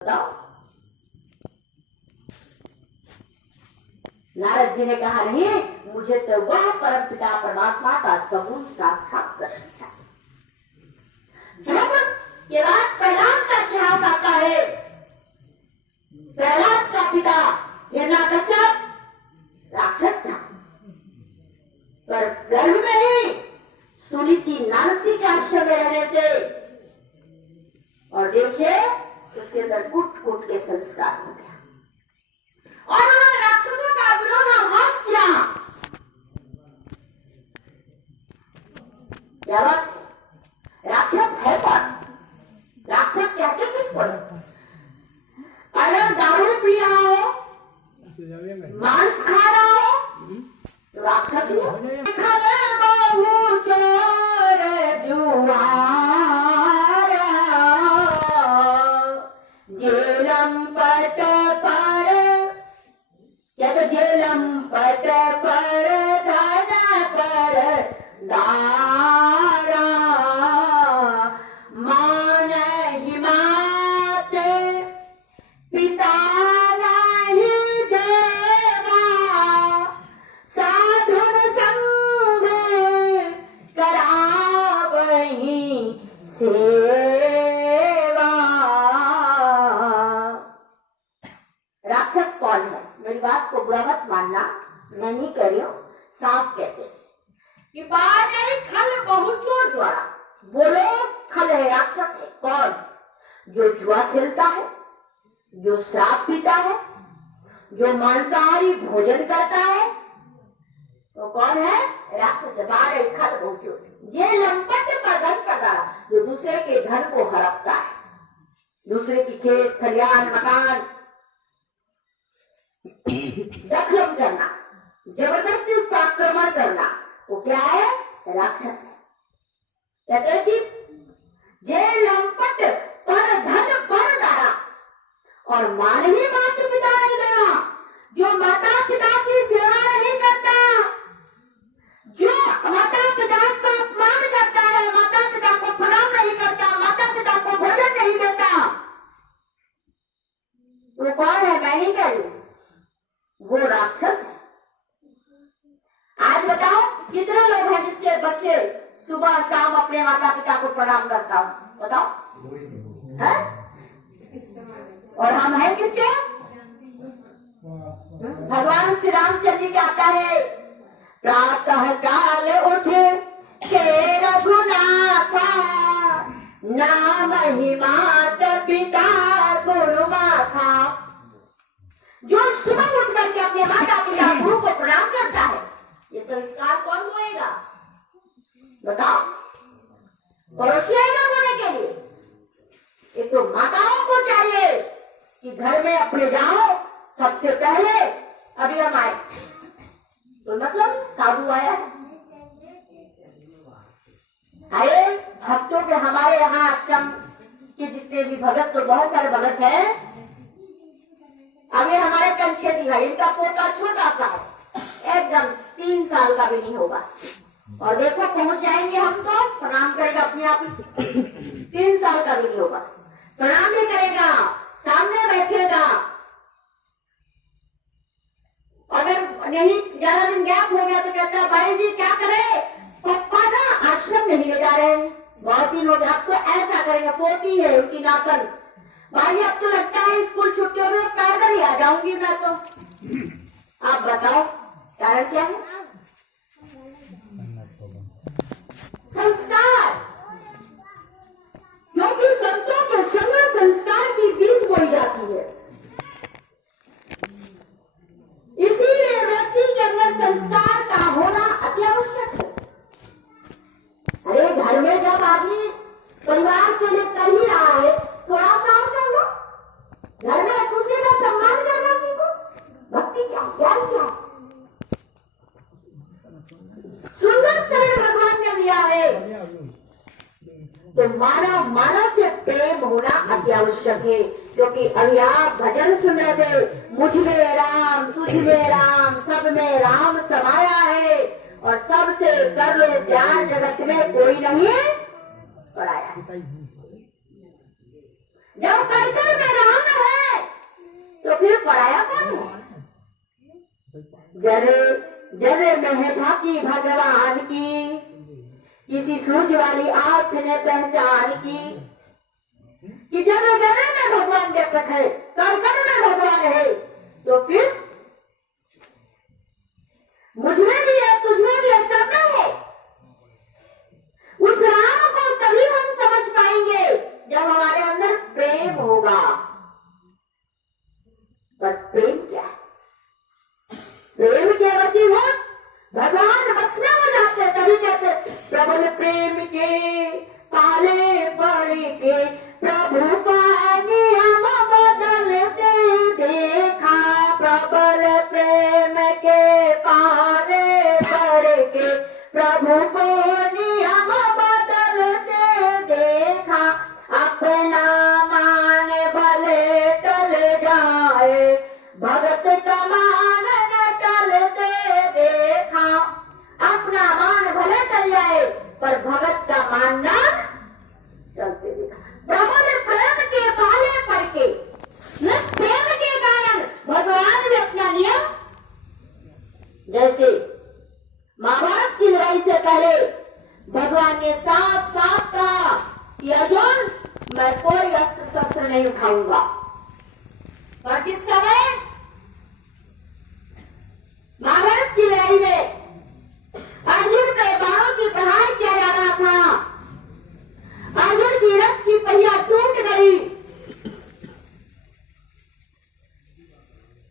बताओ। नारद जी ने कहा नहीं, मुझे तो वह परम पिता परमात्मा का सगुण साक्षात दर्शन चाहिए। जब ये बात प्रहलाद का इतिहास आता है, प्रहलाद का पिता हिरण्यकश्यप राक्षस था, पर गर्भ में ही सुनीति नारद जी के आश्रम में रहने से और देखिए उसके अंदर कूट कूट के संस्कार हो गया और उन्होंने राक्षसों का विरोधाभास किया। क्या बात है? राक्षस है कौन? राक्षस कहते किसको? अगर दारू पी रहा हो, मांस खा रहा हो तो राक्षस ही है। खले बहु चोर जुआर जेलम पट पर, या तो जेलम पट पर धन पर दारा मान हिमात पिता नहीं देवा साधुन संग करावही सेवा। राक्षस कौन है? मेरी बात को बुरा मत मानना, मैं नहीं कह रही हूं, सांप कहते हैं कि बाहर खल बहुत चोर जुआरा, बोलो खल है, राक्षस है। कौन? जो जुआ खेलता है, जो शराब पीता है, जो मांसाहारी भोजन करता है, वो कौन है? राक्षस है। बाहर खल बहुत चोर, ये लंपट पर धन प्रदारा, जो दूसरे के धन को हड़पता है, दूसरे की खेत खलियान मकान दखल करना, जबरदस्ती उस पर आक्रमण करना, वो क्या है? राक्षस है। कहते हैं कि जे लंपट पर धन पर दारा और मान ही माता पिता नहीं देना, जो माता पिता की सेवा नहीं करता, जो माता पिता का अपमान करता है, माता पिता को प्रणाम नहीं करता, माता पिता को भोजन नहीं देता, वो कौन है? मैं नहीं कह रही, वो राक्षस है। आज बताओ कितने लोग हैं जिसके बच्चे सुबह शाम अपने माता पिता को प्रणाम करता हूं? बताओ है? और हम हैं किसके? भगवान श्री रामचंद्र जी कहता है, प्रातः काल उठे के रघुनाथा नाम ही मात पिता गुरु माथा। जो सुबह उठ करके अपने माता पिता गुरु को प्रणाम करता है, ये संस्कार कौन होएगा? बताओ। पड़ोसी आएगा बोलने के लिए? एक तो माताओं को चाहिए कि घर में अपने जाओ सबसे पहले, अभी हम आए तो मतलब साधु आया है। अरे भक्तों के हमारे यहाँ आश्रम के जितने भी भगत, तो बहुत सारे भगत हैं। अभी हमारे कंछेदी भाई, इनका पोता छोटा सा है, एकदम 3 साल का भी नहीं होगा, और देखो पहुंच जाएंगे हम तो प्रणाम करेगा अपने आप ही। 3 साल का भी नहीं होगा, प्रणाम भी करेगा, सामने बैठेगा। अगर नहीं ज्यादा दिन गैप हो गया तो कहता है भाई जी क्या करे, पप्पा ना आश्रम नहीं ले जा रहे हैं, बहुत दिन हो गया, अब तो ऐसा करेंगे, पोती है उनकी नातन, भाई अब तो लगता है स्कूल छुट्टियों में पैदल ही आ जाऊंगी मैं तो। आप बताओ कारण क्या है? संस्कार। क्योंकि संतों के संग संस्कार की बीज बोई जाती है, इसीलिए व्यक्ति के अंदर संस्कार का होना अति आवश्यक है। अरे घर में जब आदमी परिवार के लिए कर ही रहा है, थोड़ा सा और कर लो, घर में एक दूसरे का सम्मान करना सीखो। भक्ति क्या, ज्ञान क्या, सुंदर शरीर भगवान ने दिया है, तो मानव मानव से प्रेम होना अति आवश्यक है। क्योंकि अभी आप भजन सुन रहे थे, मुझ में राम तुझ में राम सब में राम समाया है, और सबसे कर लो प्यार जगत में कोई नहीं पराया। जब करकर में राम फिर पराया कौन है? जरे जरे में है झांकी भगवान की, किसी सूरज वाली आंख ने पहचान की कि जरे जरे में भगवान व्यापक है, कण कण में भगवान है। तो फिर मुझमें भी है, तुझमें भी है, सब में है। उस राम को तभी हम समझ पाएंगे जब हमारे अंदर प्रेम होगा। पर प्रेम क्या है? प्रेम के वसीभूत भगवान बस में हो जाते, तभी कहते प्रबल प्रेम के पाले पड़ के प्रभु का नियम बदलते देखा। प्रबल प्रेम के पाले पड़ के प्रभु को नियम बदलते देखा। अपना मान भले टल जाए, भगत का मान न टलते देखा। अपना मान भले टल जाए, पर भगत का मान न टलते देखा। प्रबल प्रेम के पाले पड़ के, प्रेम के कारण भगवान ने अपना नियम, जैसे महाभारत की लड़ाई से पहले भगवान ने साफ साफ कहा कि अर्जुन मैं कोई अस्त्र शस्त्र नहीं उठाऊंगा। पर जिस समय महाभारत की लड़ाई में अर्जुन पे बाणों की प्रहार किया जा रहा था, अर्जुन की रथ की पहिया टूट गई,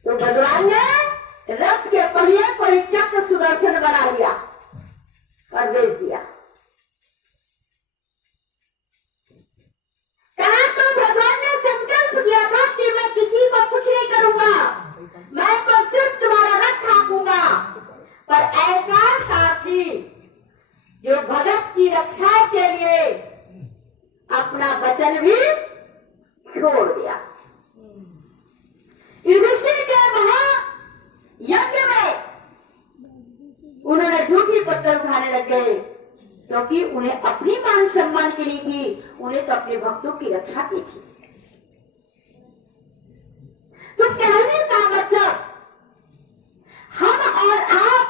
तो भगवान ने रथ के पहिए को एक चक्र सुदर्शन बना लिया और बेच दिया। कहा तो भगवान ने संकल्प किया था कि मैं किसी को कुछ नहीं करूंगा, मैं तो सिर्फ तुम्हारा रथ हाँकूंगा। पर ऐसा साथी जो भगत की रक्षा के लिए अपना वचन भी छोड़ दिया। युधिष्ठिर के महा यज्ञ में उन्होंने झूठी पत्थर उठाने लग गए, क्योंकि उन्हें अपनी मान सम्मान की नहीं थी, उन्हें तो अपने भक्तों की रक्षा की थी। तो कहने का मतलब हम और आप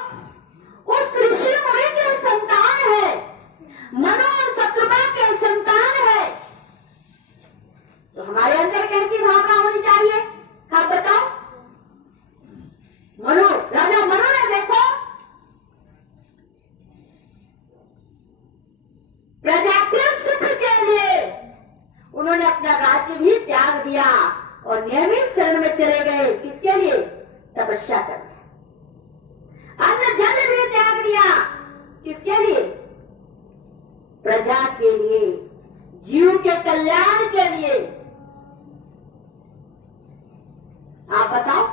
उस ऋषि मुनि के संतान है, मनो और शत्रुघ्न के संतान है। तो हमारे अंदर कैसी भावना होनी चाहिए, आप बताओ। मनु, राजा मनु ने देखो प्रजा के सुख के लिए उन्होंने अपना राज्य भी त्याग दिया और नियमित शरण में चले गए। किसके लिए? तपस्या करने। अन्न जल भी त्याग दिया। किसके लिए? प्रजा के लिए, जीव के कल्याण के लिए। आप बताओ।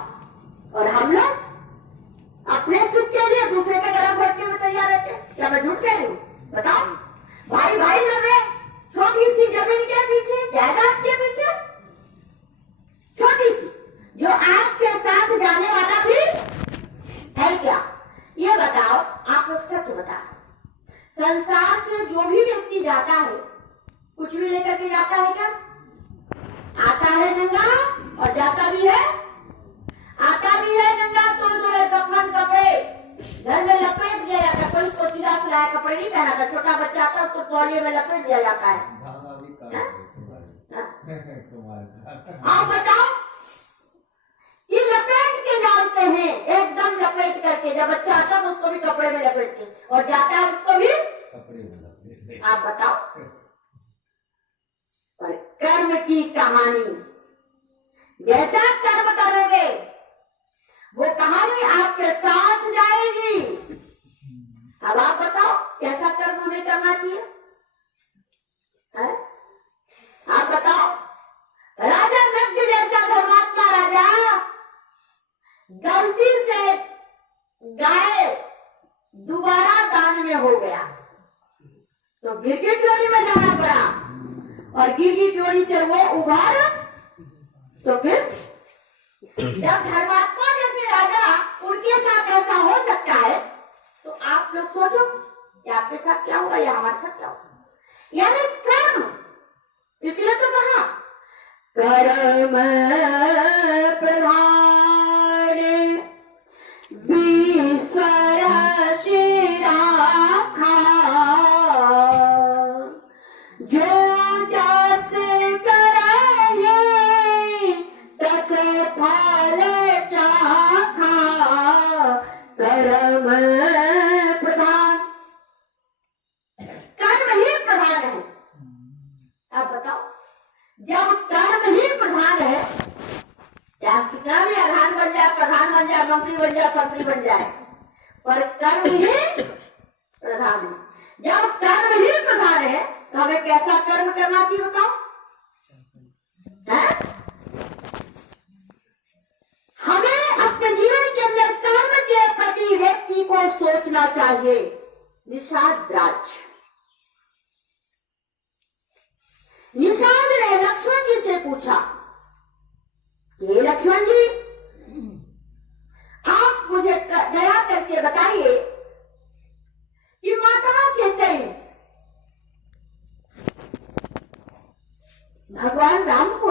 और हम लोग अपने सुख के लिए दूसरे का गला घोटने में तैयार रहते हैं। क्या मैं झूठ कह रही हूँ? बताओ। भाई भाई लड़ रहे, छोटी सी जमीन के पीछे, जायदाद के पीछे, छोटी सी, जो आपके साथ जाने वाला भी है क्या? ये बताओ, आप लोग सच बताओ। संसार से जो भी व्यक्ति जाता है, कुछ भी लेकर के जाता है क्या? आता है नंगा और जाता भी है। आता भी है नंगा तो जो है कफन कपड़े घर में लपेट दिया जाता है। कोई उसको सीधा सिलाया कपड़े नहीं पहनाता, छोटा बच्चा आता है उसको तौलिए में लपेट दिया जाता है। आप बताओ कि लपेट के डालते हैं, एकदम लपेट करके। जब बच्चा आता है उसको भी कपड़े में लपेट के, और जाता है उसको भी कपड़े में लपेट। आप बताओ। पर कर्म की कहानी, जैसा कर्म करोगे वो कहानी आपके साथ जाएगी। अब आप बताओ कैसा कर्म हमें करना चाहिए है? आप बताओ। राजा नग जैसा धर्मात्मा राजा गलती से गाय दोबारा दान में हो गया तो गिरगी ट्योरी में जाना पड़ा, और गिरगी ट्योरी से वो उभार। तो फिर जब धर्मात्मा जैसे राजा उनके साथ ऐसा हो सकता है, तो आप लोग सोचो कि आपके साथ क्या होगा या हमारे साथ क्या होगा। यानी कर्म, इसलिए तो कहा कर्म प्रधान जब कर्म ही प्रधान है, चाहे कितना भी अधान बन जाए, प्रधान बन जाए, मंत्री बन जाए, मंत्री बन जाए, पर कर्म ही प्रधान है। जब कर्म ही प्रधान है तो हमें कैसा कर्म करना चाहिए बताओ? है? हमें अपने जीवन के अंदर कर्म के प्रति व्यक्ति को सोचना चाहिए। निषाद राज, निषाद ने लक्ष्मण जी से पूछा, ये लक्ष्मण जी, आप मुझे दया करके बताइए कि माताओं के कई भगवान राम को